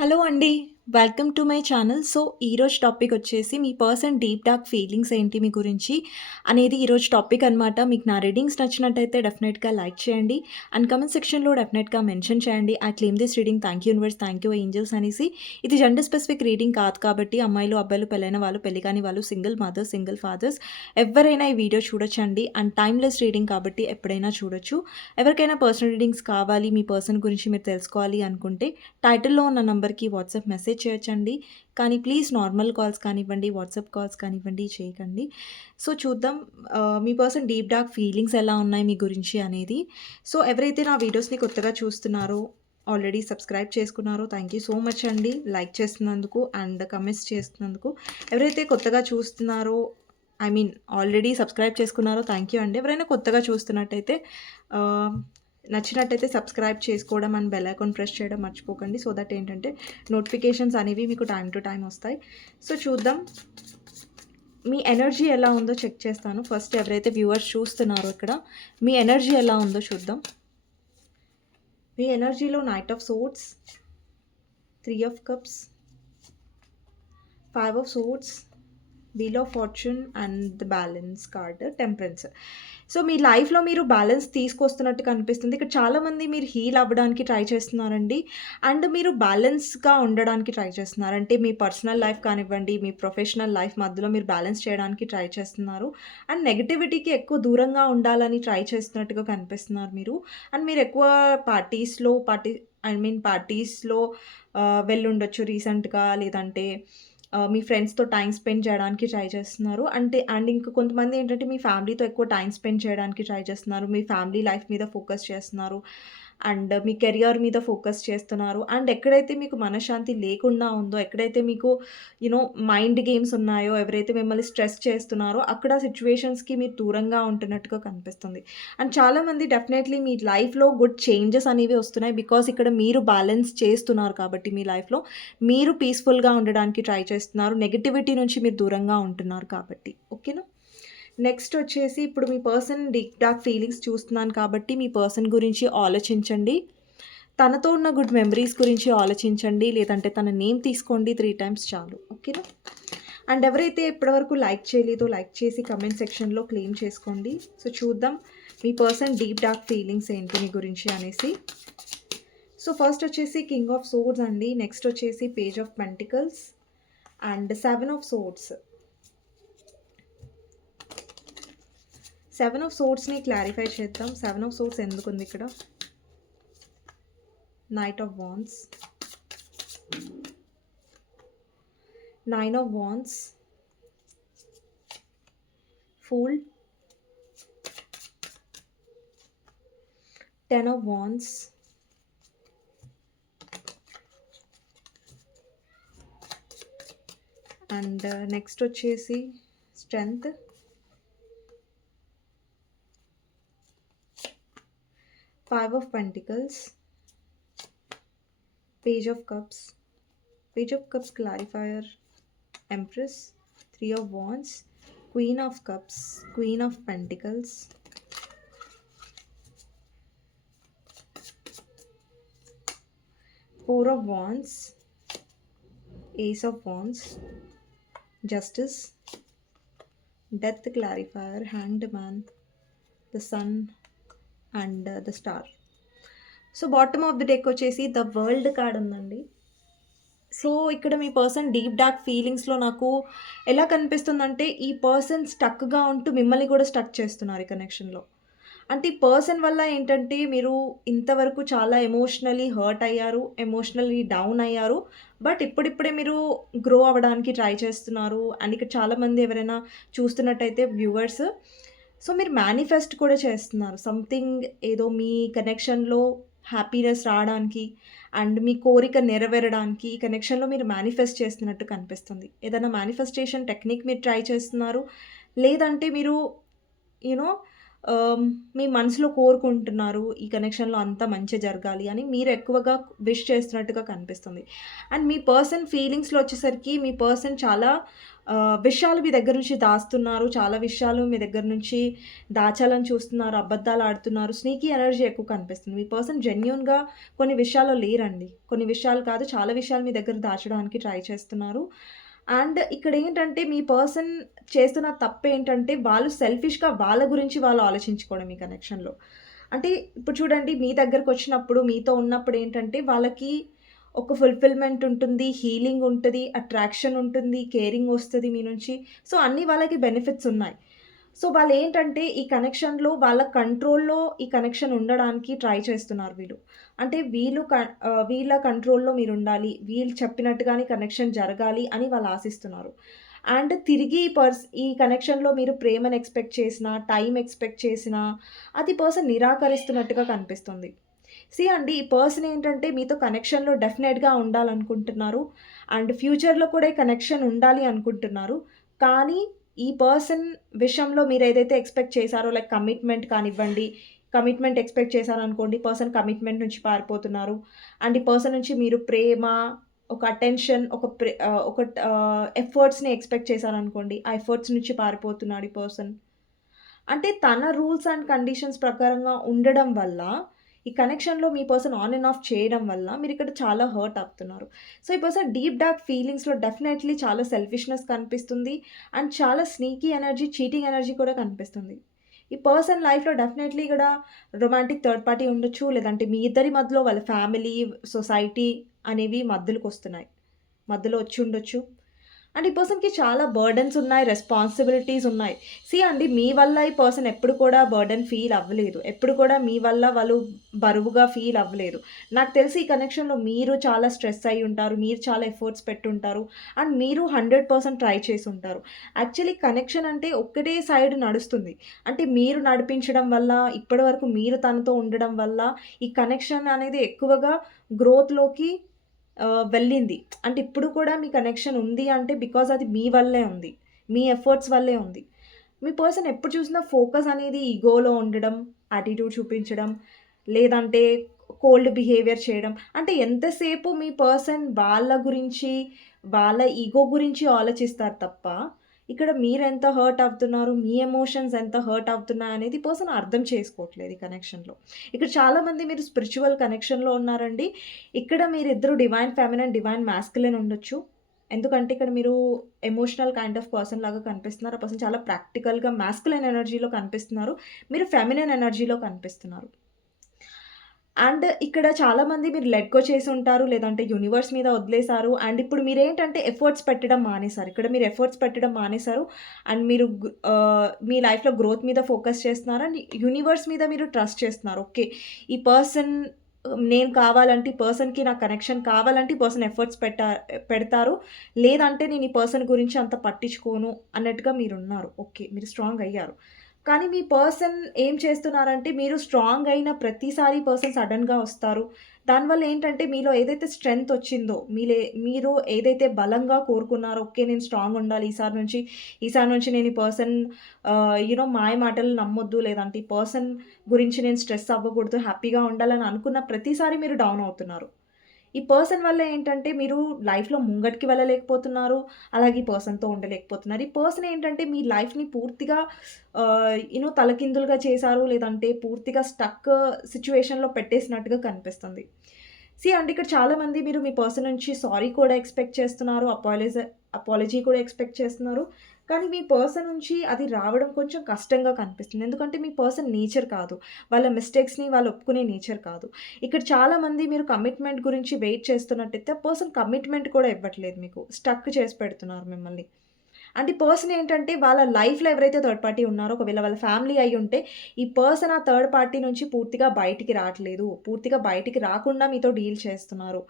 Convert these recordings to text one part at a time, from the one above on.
Hello అండి. Welcome to my channel. So, ఈరోజు topic వచ్చేసి మీ పర్సన్ డీప్ డార్క్ ఫీలింగ్స్ ఏంటి మీ గురించి అనేది ఈరోజు టాపిక్ అనమాట. మీకు నా రీడింగ్స్ నచ్చినట్టయితే డెఫినెట్‌గా లైక్ చేయండి. అండ్ కామెంట్ సెక్షన్‌లో డెఫినెట్‌గా మెన్షన్ చేయండి. I claim this reading. Thank you universe, thank you angels అనేసి. ఇది జెండర్ స్పెసిఫిక్ రీడింగ్ కాదు కాబట్టి అమ్మాయిలు, అబ్బాయిలు, పెళ్ళైన వాళ్ళు, పెళ్లి కాని వాళ్ళు, సింగిల్ మదర్స్, సింగిల్ ఫాదర్స్ ఎవ్వరైనా ఈ వీడియో చూడొచ్చండి. అండ్ టైమ్‌లెస్ రీడింగ్ కాబట్టి ఎప్పుడైనా చూడొచ్చు. ఎవరికైనా పర్సనల్ రీడింగ్స్ కావాలి, మీ పర్సన్ గురించి మీరు తెలుసుకోవాలి అనుకుంటే టైటిల్‌లో ఉన్న నంబర్‌కి వాట్సాప్ మెసేజ్ చేయొచ్చండి. కానీ ప్లీజ్ నార్మల్ కాల్స్ కానివ్వండి, వాట్సాప్ కాల్స్ కానివ్వండి చేయకండి. సో, చూద్దాం మీ పర్సన్ డీప్ డార్క్ ఫీలింగ్స్ ఎలా ఉన్నాయి మీ గురించి అనేది. సో, ఎవరైతే నా వీడియోస్‌ని కొత్తగా చూస్తున్నారో, ఆల్రెడీ సబ్స్క్రైబ్ చేసుకున్నారో థ్యాంక్ యూ సో మచ్ అండి. లైక్ చేస్తున్నందుకు అండ్ కమెంట్స్ చేస్తున్నందుకు. ఎవరైతే కొత్తగా చూస్తున్నారో ఆల్రెడీ సబ్స్క్రైబ్ చేసుకున్నారో థ్యాంక్ యూ అండి. ఎవరైనా కొత్తగా చూస్తున్నట్టయితే ఆహ్ నచ్చినట్టయితే సబ్స్క్రైబ్ చేసుకోవడం అండ్ బెల్ ఐకాన్ ప్రెస్ చేయడం మర్చిపోకండి. సో దట్ ఏంటంటే నోటిఫికేషన్స్ అనేవి మీకు టైమ్ టు టైమ్ వస్తాయి. సో చూద్దాం మీ ఎనర్జీ ఎలా ఉందో చెక్ చేస్తాను. ఫస్ట్ ఎవరైతే వ్యూవర్స్ చూస్తున్నారో ఇక్కడ మీ ఎనర్జీ ఎలా ఉందో చూద్దాం. మీ ఎనర్జీలో knight of swords, 3 of cups, 5 of swords, wheel of fortune and the balance card temperance. So మీ లైఫ్లో మీరు బ్యాలెన్స్ తీసుకొస్తున్నట్టు కనిపిస్తుంది. ఇక్కడ చాలామంది మీరు హీల్ అవ్వడానికి ట్రై చేస్తున్నారండి. అండ్ మీరు బ్యాలెన్స్గా ఉండడానికి ట్రై చేస్తున్నారు. అంటే మీ పర్సనల్ లైఫ్ కానివ్వండి, మీ ప్రొఫెషనల్ లైఫ్ మధ్యలో మీరు బ్యాలెన్స్ చేయడానికి ట్రై చేస్తున్నారు. అండ్ నెగటివిటీకి ఎక్కువ దూరంగా ఉండాలని ట్రై చేస్తున్నట్టుగా కనిపిస్తున్నారు మీరు. అండ్ మీరు ఎక్కువ పార్టీస్లో వెళ్ళుండొచ్చు రీసెంట్గా. లేదంటే మీ ఫ్రెండ్స్‌తో టైమ్ స్పెండ్ చేయడానికి ట్రై చేస్తున్నారు. అండ్ ఇంక కొంతమంది ఏంటంటే మీ ఫ్యామిలీతో ఎక్కువ టైమ్ స్పెండ్ చేయడానికి ట్రై చేస్తున్నారు. మీ ఫ్యామిలీ లైఫ్ మీద ఫోకస్ చేస్తున్నారు. అండ్ మీ కెరియర్ మీద ఫోకస్ చేస్తున్నారు. అండ్ ఎక్కడైతే మీకు మనశ్శాంతి లేకుండా ఉందో, ఎక్కడైతే మీకు మైండ్ గేమ్స్ ఉన్నాయో, ఎవరైతే మిమ్మల్ని స్ట్రెస్ చేస్తున్నారో అక్కడ సిట్యుయేషన్స్‌కి మీరు దూరంగా ఉంటున్నట్టుగా కనిపిస్తుంది. అండ్ చాలామంది డెఫినెట్‌లీ మీ లైఫ్‌లో గుడ్ చేంజెస్ అనేవి వస్తున్నాయి. బికాజ్ ఇక్కడ మీరు బ్యాలెన్స్ చేస్తున్నారు కాబట్టి మీ లైఫ్‌లో మీరు పీస్‌ఫుల్‌గా ఉండడానికి ట్రై చేస్తున్నారు. నెగటివిటీ నుంచి మీరు దూరంగా ఉంటున్నారు కాబట్టి. ఓకేనా? నెక్స్ట్ వచ్చేసి ఇప్పుడు మీ పర్సన్ డీప్ డార్క్ ఫీలింగ్స్ చూస్తున్నాను కాబట్టి మీ పర్సన్ గురించి ఆలోచించండి. తనతో ఉన్న గుడ్ మెమరీస్ గురించి ఆలోచించండి. లేదంటే తన నేమ్ తీసుకోండి 3 టైమ్స్ చాలు. ఓకేనా? అండ్ ఎవరైతే ఇప్పటివరకు లైక్ చేయలేదో లైక్ చేసి కమెంట్ సెక్షన్‌లో క్లెయిమ్ చేసుకోండి. సో చూద్దాం మీ పర్సన్ డీప్ డార్క్ ఫీలింగ్స్ ఏంటి మీ గురించి అనేసి. సో ఫస్ట్ వచ్చేసి కింగ్ ఆఫ్ సోర్డ్స్ అండి. నెక్స్ట్ వచ్చేసి page of pentacles and 7 of swords. 7 of సోర్డ్స్‌ని క్లారిఫై చేద్దాం. 7 ఆఫ్ సోర్డ్స్ ఎందుకుంది ఇక్కడ? Knight of wands, 9 of wands, fool, 10 of wands, and next వచ్చేసి strength, 5 of pentacles, page of cups, page of cups clarifier, empress, 3 of wands, queen of cups, queen of pentacles, 4 of wands, ace of wands, justice, death clarifier, hanged man, the sun and the star. So bottom of the deck వచ్చేసి the world card ఉందండి. So ఇక్కడ మీ person deep dark ఫీలింగ్స్లో నాకు ఎలా కనిపిస్తుందంటే ఈ person స్టక్గా ఉంటూ మిమ్మల్ని కూడా స్టక్ చేస్తున్నారు ఈ కనెక్షన్లో. అంటే ఈ పర్సన్ వల్ల ఏంటంటే మీరు ఇంతవరకు చాలా ఎమోషనలీ హర్ట్ అయ్యారు, ఎమోషనలీ డౌన్ అయ్యారు. బట్ ఇప్పుడిప్పుడే మీరు గ్రో అవ్వడానికి ట్రై చేస్తున్నారు. అండ్ ఇక్కడ చాలామంది ఎవరైనా చూస్తున్నట్టయితే వ్యూవర్స్, సో మీరు మేనిఫెస్ట్ కూడా చేస్తున్నారు. సంథింగ్ ఏదో మీ కనెక్షన్‌లో హ్యాపీనెస్ రావడానికి అండ్ మీ కోరిక నెరవేరడానికి ఈ కనెక్షన్‌లో మీరు మేనిఫెస్ట్ చేస్తున్నట్టు కనిపిస్తుంది. ఏదైనా మేనిఫెస్టేషన్ టెక్నిక్ మీరు ట్రై చేస్తున్నారు. లేదంటే మీరు యూ నో ఆహ్, మీ మనసులో కోరుకుంటున్నారు. ఈ కనెక్షన్‌లో అంతా మంచే జరగాలి అని మీరు ఎక్కువగా విష్ చేస్తున్నట్టుగా కనిపిస్తుంది. అండ్ మీ పర్సన్ ఫీలింగ్స్‌లో వచ్చేసరికి మీ పర్సన్ చాలా విషయాలు మీ దగ్గర నుంచి దాస్తున్నారు. చాలా విషయాలు మీ దగ్గర నుంచి దాచాలని చూస్తున్నారు. అబద్ధాలు ఆడుతున్నారు. స్నీకీ ఎనర్జీ ఎక్కువ కనిపిస్తుంది. మీ పర్సన్ జెన్యూన్‌గా కొన్ని విషయాల్లో లేరండి. కొన్ని విషయాలు కాదు, చాలా విషయాలు మీ దగ్గర దాచడానికి ట్రై చేస్తున్నారు. అండ్ ఇక్కడేంటంటే మీ పర్సన్ చేస్తున్న తప్పేంటంటే వాళ్ళు సెల్ఫిష్‌గా వాళ్ళ గురించి వాళ్ళు ఆలోచించుకోవడం ఈ కనెక్షన్‌లో. అంటే ఇప్పుడు చూడండి, మీ దగ్గరకొచ్చినప్పుడు మీతో ఉన్నప్పుడు ఏంటంటే వాళ్ళకి ఒక ఫుల్‌ఫిల్‌మెంట్ ఉంటుంది, హీలింగ్ ఉంటది, అట్రాక్షన్ ఉంటుంది, కేరింగ్ వస్తది మీ నుంచి. సో, అన్నీ వాళ్ళకి బెనిఫిట్స్ ఉన్నాయి. సో, వాళ్ళేంటంటే ఈ కనెక్షన్‌లో వాళ్ళ కంట్రోల్‌లో ఈ కనెక్షన్ ఉండడానికి ట్రై చేస్తున్నారు వీళ్ళు. అంటే వీళ్ళ కంట్రోల్‌లో మీరుండాలి. వీళ్ళు చెప్పినట్టుగానే కనెక్షన్ జరగాలి అని వాళ్ళు ఆశిస్తున్నారు. అండ్ తిరిగి ఈ కనెక్షన్‌లో మీరు ప్రేమను ఎక్స్‌పెక్ట్ చేసినా, టైమ్ ఎక్స్‌పెక్ట్ చేసినా, అది పర్సన్ నిరాకరిస్తున్నట్టుగా కనిపిస్తుంది. అండి, ఈ పర్సన్ ఏంటంటే మీతో కనెక్షన్‌లో డెఫినెట్‌గా ఉండాలనుకుంటున్నారు. అండ్ ఫ్యూచర్‌లో కూడా ఈ కనెక్షన్ ఉండాలి అనుకుంటున్నారు. కానీ ఈ పర్సన్ విషయంలో మీరేదైతే ఎక్స్‌పెక్ట్ చేసారో లైక్ కమిట్మెంట్ కానివ్వండి, కమిట్మెంట్ ఎక్స్‌పెక్ట్ చేశారనుకోండి, పర్సన్ కమిట్మెంట్ నుంచి పారిపోతున్నారు. అండ్ ఈ పర్సన్ నుంచి మీరు ప్రేమ, ఒక అటెన్షన్, ఎఫర్ట్స్‌ని ఎక్స్‌పెక్ట్ చేశారనుకోండి, ఆ ఎఫర్ట్స్ నుంచి పారిపోతున్నాడు ఈ పర్సన్. అంటే తన రూల్స్ అండ్ కండిషన్స్ ప్రకారంగా ఉండడం వల్ల, ఈ కనెక్షన్‌లో మీ పర్సన్ ఆన్ అండ్ ఆఫ్ చేయడం వల్ల మీరిక్కడ చాలా హర్ట్ అవుతున్నారు. సో, ఈ పర్సన్ డీప్ డార్క్ ఫీలింగ్స్‌లో డెఫినైట్‌లీ చాలా సెల్ఫిష్‌నెస్ కనిపిస్తుంది. అండ్ చాలా స్నీకీ ఎనర్జీ, చీటింగ్ ఎనర్జీ కూడా కనిపిస్తుంది. ఈ పర్సన్ లైఫ్‌లో డెఫినైట్‌లీ ఇక్కడ రొమాంటిక్ థర్డ్ పార్టీ ఉండొచ్చు. లేదంటే మీ ఇద్దరి మధ్యలో వాళ్ళ ఫ్యామిలీ, సొసైటీ అనేవి మధ్యలోకొస్తున్నాయి. మధ్యలో వచ్చుండొచ్చు. అండ్ ఈ పర్సన్‌కి చాలా బర్డెన్స్ ఉన్నాయి, రెస్పాన్సిబిలిటీస్ ఉన్నాయి. అండి, మీ వల్ల ఈ పర్సన్ ఎప్పుడు కూడా బర్డెన్ ఫీల్ అవ్వలేదు. ఎప్పుడు కూడా మీ వల్ల వాళ్ళు బరువుగా ఫీల్ అవ్వలేదు. నాకు తెలిసి ఈ కనెక్షన్‌లో మీరు చాలా స్ట్రెస్ అయ్యి ఉంటారు. మీరు చాలా ఎఫర్ట్స్ పెట్టుంటారు. అండ్ మీరు 100% ట్రై చేసుంటారు. యాక్చువల్లీ కనెక్షన్ అంటే ఒక్కటే సైడ్ నడుస్తుంది. అంటే మీరు నడిపించడం వల్ల, ఇప్పటివరకు మీరు తనతో ఉండడం వల్ల ఈ కనెక్షన్ అనేది ఎక్కువగా గ్రోత్‌లోకి వెళ్ళింది. అంటే ఇప్పుడు కూడా మీ కనెక్షన్ ఉంది అంటే బికాజ్ అది మీ వల్లే ఉంది. మీ ఎఫర్ట్స్ వల్లే ఉంది. మీ పర్సన్ ఎప్పుడు చూసినా ఫోకస్ అనేది ఇగోలో ఉండడం, యాటిట్యూడ్ చూపించడం, లేదంటే కోల్డ్ బిహేవియర్ చేయడం. అంటే ఎంతసేపు మీ పర్సన్ వాళ్ళ గురించి, వాళ్ళ ఇగో గురించి ఆలోచిస్తారు తప్ప, ఇక్కడ మీరెంత హర్ట్ అవుతున్నారు, మీ ఎమోషన్స్ ఎంత హర్ట్ అవుతున్నాయనేది పర్సన్ అర్థం చేసుకోవట్లేదు ఈ కనెక్షన్‌లో. ఇక్కడ చాలామంది మీరు స్పిరిచ్యువల్ కనెక్షన్‌లో ఉన్నారండి. ఇక్కడ మీరిద్దరు డివైన్ ఫెమినిన్, డివైన్ మాస్కులిన్ ఉండొచ్చు. ఎందుకంటే ఇక్కడ మీరు ఎమోషనల్ కైండ్ ఆఫ్ పర్సన్ లాగా కనిపిస్తున్నారు. ఆ పర్సన్ చాలా ప్రాక్టికల్‌గా మాస్కులిన్ ఎనర్జీలో కనిపిస్తున్నారు. మీరు ఫెమినిన్ ఎనర్జీలో కనిపిస్తున్నారు. అండ్ ఇక్కడ చాలామంది మీరు లెట్ గో చేసుంటారు. లేదంటే యూనివర్స్ మీద వదిలేసారు. అండ్ ఇప్పుడు మీరేంటంటే ఎఫర్ట్స్ పెట్టడం మానేసారు. ఇక్కడ మీరు ఎఫర్ట్స్ పెట్టడం మానేసారు. అండ్ మీరు మీ లైఫ్‌లో గ్రోత్ మీద ఫోకస్ చేస్తున్నారు. అండ్ యూనివర్స్ మీద మీరు ట్రస్ట్ చేస్తున్నారు. ఓకే, ఈ పర్సన్ నేను కావాలంటే ఈ పర్సన్‌కి నా కనెక్షన్ కావాలంటే ఈ పర్సన్ ఎఫర్ట్స్ పెడతారు. లేదంటే నేను ఈ పర్సన్ గురించి అంత పట్టించుకోను అన్నట్టుగా మీరున్నారు. ఓకే, మీరు స్ట్రాంగ్ అయ్యారు. కానీ మీ పర్సన్ ఏం చేస్తున్నారంటే, మీరు స్ట్రాంగ్ అయిన ప్రతిసారి పర్సన్ సడెన్‌గా వస్తారు. దానివల్ల ఏంటంటే, మీలో ఏదైతే స్ట్రెంగ్త్ వచ్చిందో, మీరు ఏదైతే బలంగా కోరుకున్నారో, ఓకే, నేను స్ట్రాంగ్ ఉండాలి ఈసారి నుంచి నేను ఈ పర్సన్ మాయ మాటలు నమ్మొద్దు, లేదంటే ఈ పర్సన్ గురించి నేను స్ట్రెస్ అవ్వకూడదు, హ్యాపీగా ఉండాలని అనుకున్న ప్రతిసారి మీరు డౌన్ అవుతున్నారు. ఈ పర్సన్ వల్ల ఏంటంటే మీరు లైఫ్‌లో ముంగటికి వెళ్ళలేకపోతున్నారు. అలాగే ఈ పర్సన్‌తో ఉండలేకపోతున్నారు. ఈ పర్సన్ ఏంటంటే మీ లైఫ్‌ని పూర్తిగా తలకిందులుగా చేశారు. లేదంటే పూర్తిగా స్టక్ సిట్యుయేషన్‌లో పెట్టేసినట్టుగా కనిపిస్తుంది. అండి, ఇక్కడ చాలామంది మీరు మీ పర్సన్ నుంచి సారీ కూడా ఎక్స్‌పెక్ట్ చేస్తున్నారు. అపాలజీ కూడా ఎక్స్‌పెక్ట్ చేస్తున్నారు. కానీ మీ పర్సన్ నుంచి అది రావడం కొంచెం కష్టంగా కనిపిస్తుంది. ఎందుకంటే మీ పర్సన్ నేచర్ కాదు. వాళ్ళ మిస్టేక్స్‌ని వాళ్ళు ఒప్పుకునే నేచర్ కాదు. ఇక్కడ చాలామంది మీరు కమిట్మెంట్ గురించి వెయిట్ చేస్తున్నట్టయితే ఆ పర్సన్ కమిట్మెంట్ కూడా ఇవ్వట్లేదు మీకు. స్టక్ చేసి పెడుతున్నారు మిమ్మల్ని. అంటే ఈ పర్సన్ ఏంటంటే వాళ్ళ లైఫ్‌లో ఎవరైతే థర్డ్ పార్టీ ఉన్నారో, ఒకవేళ వాళ్ళ ఫ్యామిలీ అయ్యుంటే, ఈ పర్సన్ ఆ థర్డ్ పార్టీ నుంచి పూర్తిగా బయటికి రాట్లేదు. పూర్తిగా బయటికి రాకుండా మీతో డీల్ చేస్తున్నారు.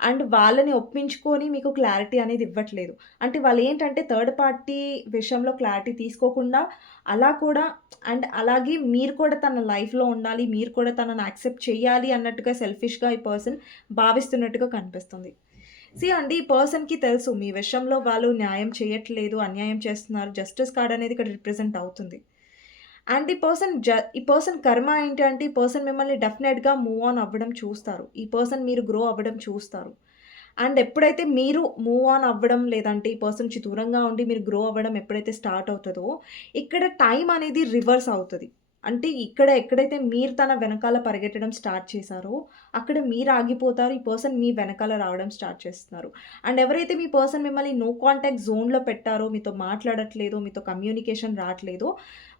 అండ్ వాళ్ళని ఒప్పించుకొని మీకు క్లారిటీ అనేది ఇవ్వట్లేదు. అంటే వాళ్ళేంటంటే థర్డ్ పార్టీ విషయంలో క్లారిటీ తీసుకోకుండా అలా కూడా, అండ్ అలాగే మీరు కూడా తన లైఫ్‌లో ఉండాలి, మీరు కూడా తనని యాక్సెప్ట్ చేయాలి అన్నట్టుగా సెల్ఫిష్‌గా ఈ పర్సన్ భావిస్తున్నట్టుగా కనిపిస్తుంది. అండి, ఈ పర్సన్‌కి తెలుసు మీ విషయంలో వాళ్ళు న్యాయం చేయట్లేదు, అన్యాయం చేస్తున్నారు. జస్టిస్ కార్డ్ అనేది ఇక్కడ రిప్రజెంట్ అవుతుంది. అండ్ ఈ పర్సన్ కర్మ ఏంటి అంటే, ఈ పర్సన్ మిమ్మల్ని డెఫినెట్‌గా మూవ్ ఆన్ అవ్వడం చూస్తారు. ఈ పర్సన్ మీరు గ్రో అవ్వడం చూస్తారు. అండ్ ఎప్పుడైతే మీరు మూవ్ ఆన్ అవ్వడం, లేదంటే ఈ పర్సన్ నుంచి దూరంగా ఉండి మీరు గ్రో అవ్వడం ఎప్పుడైతే స్టార్ట్ అవుతదో, ఇక్కడ టైం అనేది రివర్స్ అవుతది. అంటే ఇక్కడ ఎక్కడైతే మీరు తన వెనకాల పరిగెత్తడం స్టార్ట్ చేశారో, అక్కడ మీరు ఆగిపోతారు. ఈ పర్సన్ మీ వెనకాల రావడం స్టార్ట్ చేస్తున్నారు. అండ్ ఎవరైతే మీ పర్సన్ మిమ్మల్ని నో కాంటాక్ట్ జోన్‌లో పెట్టారో, మీతో మాట్లాడట్లేదో, మీతో కమ్యూనికేషన్ రాట్లేదో,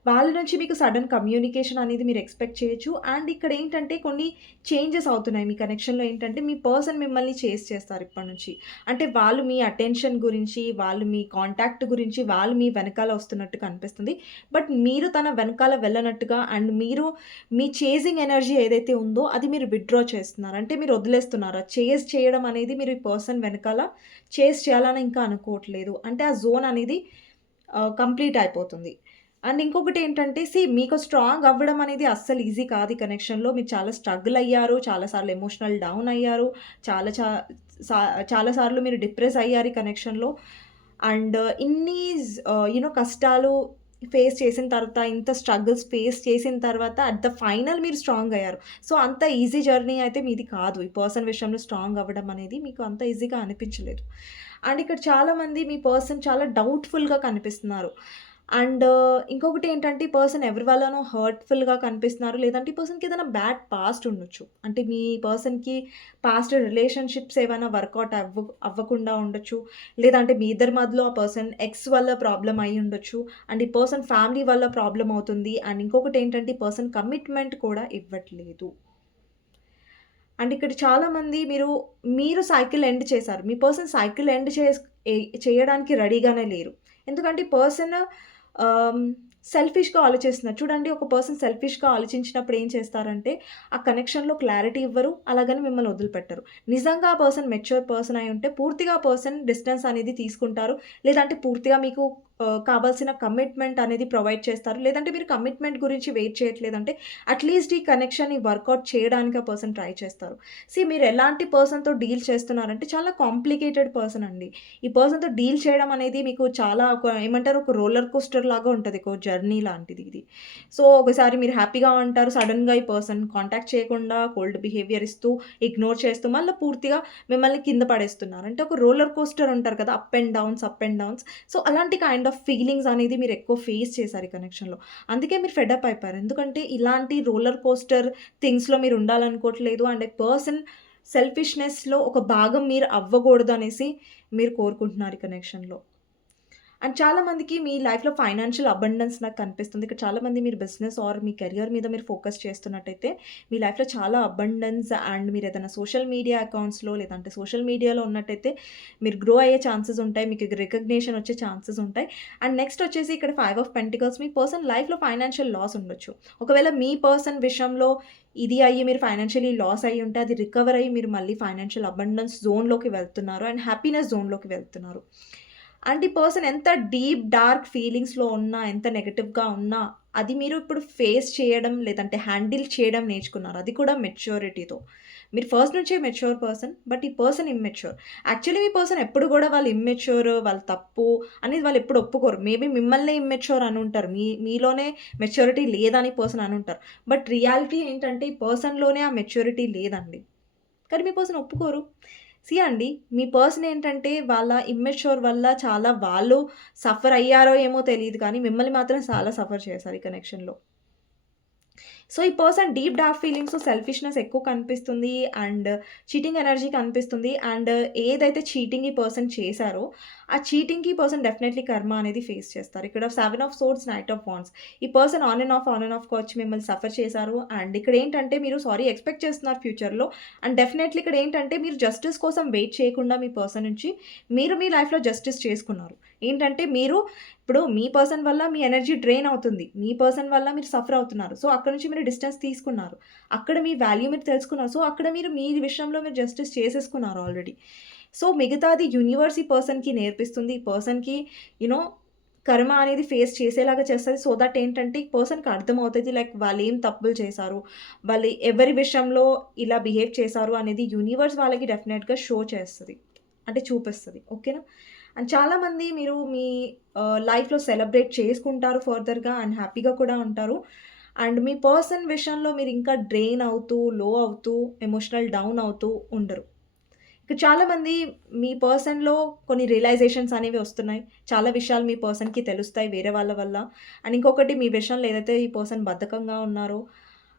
వాళ్ళ నుంచి మీకు సడెన్ కమ్యూనికేషన్ అనేది మీరు ఎక్స్‌పెక్ట్ చేయొచ్చు. అండ్ ఇక్కడేంటంటే కొన్ని చేంజెస్ అవుతున్నాయి. మీ కనెక్షన్‌లో ఏంటంటే మీ పర్సన్ మిమ్మల్ని చేస్ చేస్తారు ఇప్పటినుంచి. అంటే వాళ్ళు మీ అటెన్షన్ గురించి, వాళ్ళు మీ కాంటాక్ట్ గురించి, వాళ్ళు మీ వెనకాల వస్తున్నట్టు కనిపిస్తుంది. బట్ మీరు తన వెనకాల వెళ్ళనట్టుగా అండ్ మీరు మీ చేజింగ్ ఎనర్జీ ఏదైతే ఉందో అది మీరు విత్‌డ్రా చేస్తున్నారు. అంటే మీరు వదిలేస్తున్నారు. చేజ్ చేయడం అనేది మీరు ఈ పర్సన్ వెనకాల చేజ్ చేయాలని ఇంకా అనుకోవట్లేదు. అంటే ఆ జోన్ అనేది కంప్లీట్ అయిపోతుంది. అండ్ ఇంకొకటేంటంటే మీకు స్ట్రాంగ్ అవ్వడం అనేది అస్సలు ఈజీ కాదు ఈ కనెక్షన్‌లో. మీరు చాలా స్ట్రగుల్ అయ్యారు. చాలా సార్లు ఎమోషనల్ డౌన్ అయ్యారు. చాలా చా సా చాలా సార్లు మీరు డిప్రెస్ అయ్యారు ఈ కనెక్షన్‌లో. అండ్ ఇన్ని కష్టాలు ఫేస్ చేసిన తర్వాత, ఇంత స్ట్రగుల్స్ ఫేస్ చేసిన తర్వాత అట్ ద ఫైనల్ మీరు స్ట్రాంగ్ అయ్యారు. సో, అంత ఈజీ జర్నీ అయితే మీది కాదు. ఈ పర్సన్ విషయంలో స్ట్రాంగ్ అవ్వడం అనేది మీకు అంత ఈజీగా అనిపించలేదు. అండ్ ఇక్కడ చాలామంది మీ పర్సన్ చాలా డౌట్‌ఫుల్‌గా కనిపిస్తున్నారు. అండ్ ఇంకొకటేంటంటే ఈ పర్సన్ ఎవరి వల్లనో హర్ట్‌ఫుల్‌గా కనిపిస్తున్నారు. లేదంటే ఈ పర్సన్‌కి ఏదైనా బ్యాడ్ పాస్ట్ ఉండొచ్చు. అంటే మీ పర్సన్‌కి పాస్ట్ రిలేషన్‌షిప్స్ ఏవైనా వర్కౌట్ అవ్వకుండా ఉండొచ్చు. లేదంటే మీ ఇద్దరి మధ్యలో ఆ పర్సన్ ఎక్స్ వల్ల ప్రాబ్లమ్ అయ్యి ఉండొచ్చు. అండ్ ఈ పర్సన్ ఫ్యామిలీ వల్ల ప్రాబ్లమ్ అవుతుంది. అండ్ ఇంకొకటేంటంటే ఈ పర్సన్ కమిట్మెంట్ కూడా ఇవ్వట్లేదు. అండ్ ఇక్కడ చాలామంది మీరు సైకిల్ ఎండ్ చేశారు. మీ పర్సన్ సైకిల్ ఎండ్ ఎ చేయడానికి రెడీగానే లేరు. ఎందుకంటే ఈ పర్సన్ ఆహ్, సెల్ఫిష్‌గా ఆలోచిస్తున్నారు. చూడండి, ఒక పర్సన్ సెల్ఫిష్‌గా ఆలోచించినప్పుడు ఏం చేస్తారంటే, ఆ కనెక్షన్‌లో క్లారిటీ ఇవ్వరు. అలాగని మిమ్మల్ని వదిలిపెట్టరు. నిజంగా ఆ పర్సన్ మెచ్యూర్ పర్సన్ అయ్యుంటే పూర్తిగా ఆ పర్సన్ డిస్టెన్స్ అనేది తీసుకుంటారు. లేదంటే పూర్తిగా మీకు కావాల్సిన కమిట్మెంట్ అనేది ప్రొవైడ్ చేస్తారు. లేదంటే మీరు కమిట్మెంట్ గురించి వెయిట్ చేయట్లేదంటే అట్‌లీస్ట్ ఈ కనెక్షన్‌ని వర్కౌట్ చేయడానికి ఆ పర్సన్ ట్రై చేస్తారు. మీరు ఎలాంటి పర్సన్‌తో డీల్ చేస్తున్నారంటే చాలా కాంప్లికేటెడ్ పర్సన్ అండి. ఈ పర్సన్‌తో డీల్ చేయడం అనేది మీకు చాలా ఏమంటారు, ఒక రోలర్ కోస్టర్ లాగా ఉంటది. ఒక జర్నీ లాంటిది ఇది. సో, ఒకసారి మీరు హ్యాపీగా ఉంటారు. సడెన్‌గా ఈ పర్సన్ కాంటాక్ట్ చేయకుండా కోల్డ్ బిహేవియర్ ఇస్తూ, ఇగ్నోర్ చేస్తూ మళ్ళా పూర్తిగా మిమ్మల్ని కింద పడేస్తున్నారు. అంటే ఒక రోలర్ కోస్టర్ ఉంటారు కదా! Up and downs, up and downs. So, అలాంటి కైండ్ ఆఫ్ ఫీలింగ్స్ అనేది మీరు ఎక్కువ ఫేస్ చేశారు ఈ కనెక్షన్‌లో. అందుకే మీరు ఫెడ్ అప్ అయిపోయారు. ఎందుకంటే ఇలాంటి రోలర్ కోస్టర్ థింగ్స్‌లో మీరు ఉండాలనుకోవట్లేదు. అండ్ ఎ పర్సన్ సెల్ఫిష్‌నెస్‌లో ఒక భాగం మీరు అవ్వకూడదనేసి మీరు కోరుకుంటున్నారు ఈ కనెక్షన్‌లో. అండ్ చాలామందికి మీ లైఫ్‌లో ఫైనాన్షియల్ అబండెన్స్ నాకు కనిపిస్తుంది. ఇక్కడ చాలామంది మీరు బిజినెస్ ఆర్ మీ కెరియర్ మీద మీరు ఫోకస్ చేస్తున్నట్టయితే, మీ లైఫ్‌లో చాలా అబండెన్స్ అండ్ మీరేదైనా సోషల్ మీడియా అకౌంట్స్‌లో లేదంటే సోషల్ మీడియాలో ఉన్నట్టయితే మీరు గ్రో అయ్యే ఛాన్సెస్ ఉంటాయి. మీకు రికగ్నిషన్ వచ్చే ఛాన్సెస్ ఉంటాయి. అండ్ నెక్స్ట్ వచ్చేసి ఇక్కడ 5 ఆఫ్ పెంటికల్స్, మీ పర్సన్ లైఫ్‌లో ఫైనాన్షియల్ లాస్ ఉండొచ్చు. ఒకవేళ మీ పర్సన్ విషయంలో ఇది అయ్యి మీరు ఫైనాన్షియల్లీ లాస్ అయ్యి ఉంటే అది రికవర్ అయ్యి మీరు మళ్ళీ ఫైనాన్షియల్ అబండెన్స్ జోన్‌లోకి వెళ్తున్నారు అండ్ హ్యాపీనెస్ జోన్‌లోకి వెళ్తున్నారు. అండ్ ఈ పర్సన్ ఎంత డీప్ డార్క్ ఫీలింగ్స్‌లో ఉన్నా, ఎంత నెగెటివ్‌గా ఉన్నా, అది మీరు ఇప్పుడు ఫేస్ చేయడం లేదంటే హ్యాండిల్ చేయడం నేర్చుకున్నారు. అది కూడా మెచ్యూరిటీతో. మీరు ఫస్ట్ నుంచే మెచ్యూర్ పర్సన్. బట్ ఈ పర్సన్ ఇమ్మెచ్యూర్. యాక్చువల్లీ మీ పర్సన్ ఎప్పుడు గూడా వాళ్ళు ఇమ్మెచ్యూర్, వాళ్ళు తప్పు అనేది వాళ్ళు ఎప్పుడు ఒప్పుకోరు. మేబీ మిమ్మల్నే ఇమ్మెచ్యూర్ అనుంటారు. మీలోనే మెచ్యూరిటీ లేదని పర్సన్ అనుంటారు. బట్ రియాలిటీ ఏంటంటే ఈ పర్సన్‌లోనే ఆ మెచ్యూరిటీ లేదండి. కానీ మీ పర్సన్ ఒప్పుకోరు. అండి, మీ పర్సన్ ఏంటంటే వాళ్ళ ఇమ్మెచ్యూర్ వల్ల చాలా వాళ్ళు సఫర్ అయ్యారో ఏమో తెలీదు కానీ మిమ్మల్ని మాత్రం చాలా సఫర్ చేశారు ఈ కనెక్షన్‌లో. సో, ఈ person deep dark feelings, selfishness ఎక్కువ కనిపిస్తుంది. అండ్ చీటింగ్ ఎనర్జీ కనిపిస్తుంది. అండ్ ఏదైతే చీటింగ్ ఈ పర్సన్ చేశారో, ఆ చీటింగ్‌కి ఈ పర్సన్ డెఫినైట్‌లీ కర్మ అనేది ఫేస్ చేస్తారు. ఇక్కడ 7 of swords, night of wands. ఈ పర్సన్ ఆన్ అండ్ ఆఫ్‌గా వచ్చి మిమ్మల్ని సఫర్ చేశారు. అండ్ ఇక్కడ ఏంటంటే మీరు సారీ ఎక్స్‌పెక్ట్ చేస్తున్నారు ఫ్యూచర్‌లో. అండ్ డెఫినైట్‌లీ ఇక్కడ ఏంటంటే మీరు జస్టిస్ కోసం వెయిట్ చేయకుండా మీ పర్సన్ నుంచి మీరు మీ లైఫ్‌లో జస్టిస్ చేసుకున్నారు. ఏంటంటే ఇప్పుడు మీ పర్సన్ వల్ల మీ ఎనర్జీ డ్రైన్ అవుతుంది. మీ పర్సన్ వల్ల మీరు సఫర్ అవుతున్నారు. సో, అక్కడి నుంచి మీరు డిస్టెన్స్ తీసుకున్నారు. అక్కడ మీ వాల్యూ మీరు తెలుసుకున్నారు. సో, అక్కడ మీ విషయంలో మీరు జస్టిస్ చేసేసుకున్నారు ఆల్రెడీ. సో, మిగతాది యూనివర్స్ ఈ పర్సన్‌కి నేర్పిస్తుంది. ఈ పర్సన్‌కి యూ నో కర్మ అనేది ఫేస్ చేసేలాగా చేస్తది. సో దట్ ఏంటంటే ఈ పర్సన్‌కి అర్థమవుతది లైక్ వాళ్ళేం తప్పులు చేశారు. వాళ్ళు ఎవరి విషయంలో ఇలా బిహేవ్ చేశారు అనేది యూనివర్స్ వాళ్ళకి డెఫినెట్‌గా షో చేస్తది. అంటే చూపిస్తది. ఓకేనా? అండ్ చాలామంది మీరు మీ లైఫ్‌లో సెలబ్రేట్ చేసుకుంటారు ఫర్దర్‌గా అండ్ హ్యాపీగా కూడా ఉంటారు. అండ్ మీ పర్సన్ విషయంలో మీరింకా డ్రెయిన్ అవుతూ, లో అవుతూ, ఎమోషనల్ డౌన్ అవుతూ ఉండరు. ఇక చాలామంది మీ పర్సన్‌లో కొన్ని రియలైజేషన్స్ అనేవి వస్తున్నాయి. చాలా విషయాలు మీ పర్సన్‌కి తెలుస్తాయి వేరే వాళ్ళ వల్ల. అండ్ ఇంకొకటి మీ విషయంలో ఏదైతే ఈ పర్సన్ బద్ధకంగా ఉన్నారో,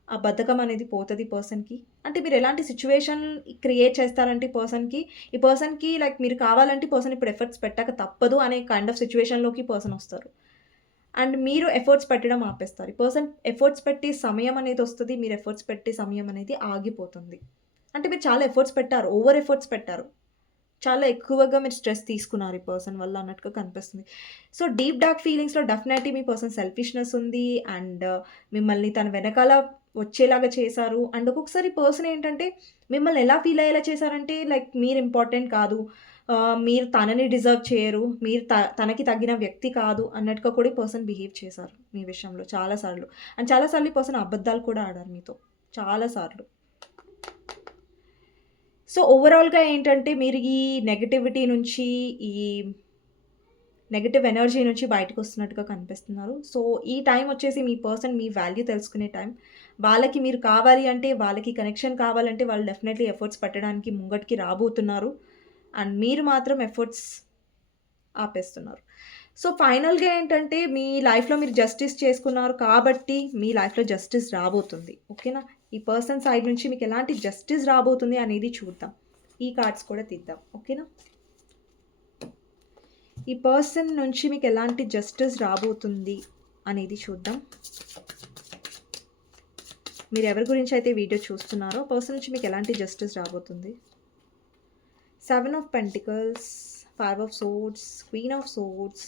ఆ బద్ధకం అనేది పోతది పర్సన్‌కి. అంటే మీరు ఎలాంటి సిట్యుయేషన్ క్రియేట్ చేస్తారంటే ఈ పర్సన్‌కి లైక్ మీరు కావాలంటే ఈ పర్సన్ ఇప్పుడు ఎఫర్ట్స్ పెట్టక తప్పదు అనే కైండ్ ఆఫ్ సిట్యుయేషన్‌లోకి పర్సన్ వస్తారు. అండ్ మీరు ఎఫర్ట్స్ పెట్టడం ఆపేస్తారు. ఈ పర్సన్ ఎఫర్ట్స్ పెట్టే సమయం అనేది వస్తది. మీరు ఎఫర్ట్స్ పెట్టే సమయం అనేది ఆగిపోతుంది. అంటే మీరు చాలా ఎఫర్ట్స్ పెట్టారు. ఓవర్ ఎఫర్ట్స్ పెట్టారు. చాలా ఎక్కువగా మీరు స్ట్రెస్ తీసుకున్నారు ఈ పర్సన్ వల్ల అన్నట్టుగా కనిపిస్తుంది. సో, డీప్ డార్క్ ఫీలింగ్స్‌లో డెఫినైట్‌లీ మీ పర్సన్ సెల్ఫిష్‌నెస్ ఉంది. అండ్ మిమ్మల్ని తన వెనకాల వచ్చేలాగా చేశారు. అండ్ ఒక్కొక్కసారి పర్సన్ ఏంటంటే మిమ్మల్ని ఎలా ఫీల్ అయ్యేలా చేశారంటే లైక్ మీరు ఇంపార్టెంట్ కాదు. మీరు తనని డిజర్వ్ చేయరు. మీరు తనకి తగిన వ్యక్తి కాదు అన్నట్టుగా కూడా ఈ పర్సన్ బిహేవ్ చేశారు మీ విషయంలో చాలా సార్లు. అండ్ చాలా సార్లు ఈ పర్సన్ అబద్ధాలు కూడా ఆడారు మీతో. చాలా సార్లు. సో, ఓవరాల్‌గా ఏంటంటే మీరు ఈ నెగటివిటీ నుంచి, ఈ నెగెటివ్ ఎనర్జీ నుంచి బయటకొస్తున్నట్టుగా కనిపిస్తున్నారు. సో, ఈ టైం వచ్చేసి మీ పర్సన్ మీ వాల్యూ తెలుసుకునే టైం. వాళ్ళకి మీరు కావాలి అంటే, వాళ్ళకి కనెక్షన్ కావాలంటే వాళ్ళు డెఫినైట్‌లీ ఎఫర్ట్స్ పెట్టడానికి ముంగటికి రాబోతున్నారు. అండ్ మీరు మాత్రం ఎఫర్ట్స్ ఆపేస్తున్నారు. సో, ఫైనల్‌గా ఏంటంటే మీ లైఫ్‌లో మీరు జస్టిస్ చేసుకున్నారు కాబట్టి మీ లైఫ్‌లో జస్టిస్ రాబోతుంది. ఓకేనా? ఈ పర్సన్ సైడ్ నుంచి మీకు ఎలాంటి జస్టిస్ రాబోతుంది అనేది చూద్దాం. ఈ కార్డ్స్ కూడా తీద్దాం. ఓకేనా? ఈ పర్సన్ నుంచి మీకు ఎలాంటి జస్టిస్ రాబోతుంది అనేది చూద్దాం. మీరు ఎవరి గురించి అయితే వీడియో చూస్తున్నారో పర్సన్ నుంచి మీకు ఎలాంటి జస్టిస్ రాబోతుంది. 7 of pentacles, 5 of swords, queen of swords.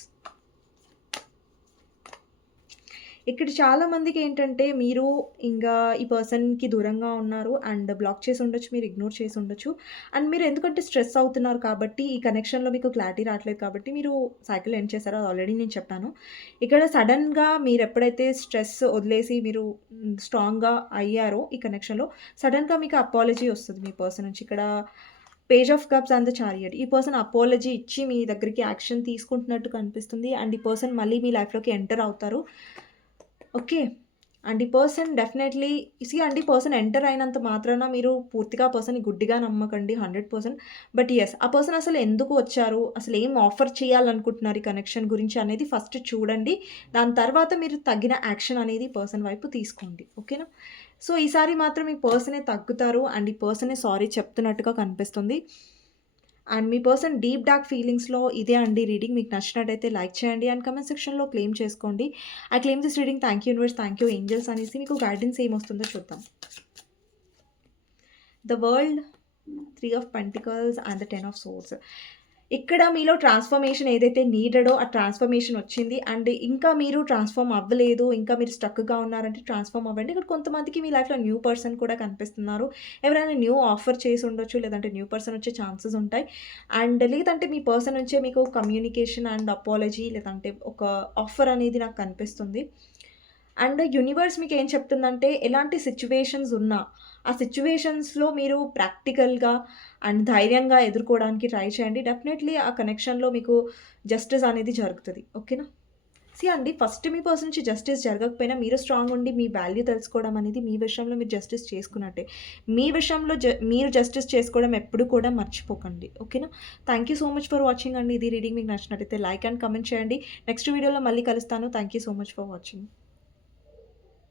ఇక్కడ చాలా మందికేంటంటే మీరు ఇంగా ఈ పర్సన్‌కి దూరంగా ఉన్నారు అండ్ బ్లాక్ చేసి ఉండొచ్చు. మీరు ఇగ్నోర్ చేసి ఉండొచ్చు. అండ్ మీరు ఎందుకంటే స్ట్రెస్ అవుతున్నారు కాబట్టి ఈ కనెక్షన్‌లో మీకు క్లారిటీ రావట్లేదు కాబట్టి మీరు సైకిల్ ఎండ్ చేశారో అది ఆల్రెడీ నేను చెప్పాను. ఇక్కడ సడెన్‌గా మీరెప్పుడైతే స్ట్రెస్ వదిలేసి మీరు స్ట్రాంగ్‌గా అయ్యారో ఈ కనెక్షన్‌లో సడెన్‌గా మీకు అపాలజీ వస్తది మీ పర్సన్ నుంచి. ఇక్కడ page of cups and the chariot. ఈ పర్సన్ అపాలజీ ఇచ్చి మీ దగ్గరికి యాక్షన్ తీసుకుంటున్నట్టు కనిపిస్తుంది. అండ్ ఈ పర్సన్ మళ్ళీ మీ లైఫ్‌లోకి ఎంటర్ అవుతారు. ఓకే. అండ్ ఈ పర్సన్ డెఫినైట్‌లీ అండ్ ఈ పర్సన్ ఎంటర్ అయినంత మాత్రాన మీరు పూర్తిగా ఆ పర్సన్‌ని గుడ్డిగా నమ్మకండి 100%. బట్ యెస్, ఆ పర్సన్ అసలు ఎందుకు వచ్చారు? అసలు ఏం ఆఫర్ చేయాలనుకుంటున్నారు ఈ కనెక్షన్ గురించి అనేది ఫస్ట్ చూడండి. దాని తర్వాత మీరు తగిన యాక్షన్ అనేది పర్సన్ వైపు తీసుకోండి. ఓకేనా? సో, ఈసారి మాత్రం ఈ పర్సనే తగ్గుతారు అండ్ ఈ పర్సనే సారీ చెప్తున్నట్టుగా కనిపిస్తుంది. అండ్ మీ పర్సన్ డీప్ డార్క్ ఫీలింగ్స్‌లో ఇదే అండి రీడింగ్. మీకు నచ్చినట్టయితే లైక్ చేయండి అండ్ కామెంట్ సెక్షన్‌లో క్లెయిమ్ చేసుకోండి. I claim this reading. Thank you universe, thank you angels అనేసి మీకు గైడెన్స్ ఏమొస్తుందో చూద్దాం. The world, 3 of pentacles and the 10 of swords. ఇక్కడ మీలో ట్రాన్స్‌ఫర్మేషన్ ఏదైతే నీడెడో ఆ ట్రాన్స్‌ఫర్మేషన్ వచ్చింది. అండ్ ఇంకా మీరు ట్రాన్స్‌ఫార్మ్ అవ్వలేదు. ఇంకా మీరు స్టక్‌గా ఉన్నారంటే ట్రాన్స్‌ఫార్మ్ అవ్వండి. ఇక్కడ కొంతమందికి మీ లైఫ్‌లో న్యూ పర్సన్ కూడా కనిపిస్తున్నారు. ఎవరైనా న్యూ ఆఫర్ చేసి ఉండొచ్చు. లేదంటే న్యూ పర్సన్ వచ్చే ఛాన్సెస్ ఉంటాయి. అండ్ లేదంటే మీ పర్సన్ నుంచే మీకు కమ్యూనికేషన్ అండ్ అపాలజీ లేదంటే ఒక ఆఫర్ అనేది నాకు కనిపిస్తుంది. అండ్ యూనివర్స్ మీకేం చెప్తుందంటే ఎలాంటి సిట్యుయేషన్స్ ఉన్నా, ఆ సిట్యుయేషన్స్‌లో మీరు ప్రాక్టికల్‌గా అండ్ ధైర్యంగా ఎదుర్కోవడానికి ట్రై చేయండి. డెఫినైట్‌లీ ఆ కనెక్షన్‌లో మీకు జస్టిస్ అనేది జరుగుతది. ఓకేనా? అండి ఫస్ట్ మీ పర్సన్ నుంచి జస్టిస్ జరగకపోయినా మీరు స్ట్రాంగ్ ఉండి మీ వాల్యూ తెలుసుకోవడం అనేది మీ విషయంలో మీరు జస్టిస్ చేసుకున్నట్టే. మీ విషయంలో మీరు జస్టిస్ చేసుకోవడం ఎప్పుడు కూడా మర్చిపోకండి. ఓకేనా? Thank you so much for watching అండి. ఇది రీడింగ్ మీకు నచ్చినట్టయితే లైక్ అండ్ కామెంట్ చేయండి. నెక్స్ట్ వీడియోలో మళ్ళీ కలుస్తాను. Thank you so much for watching.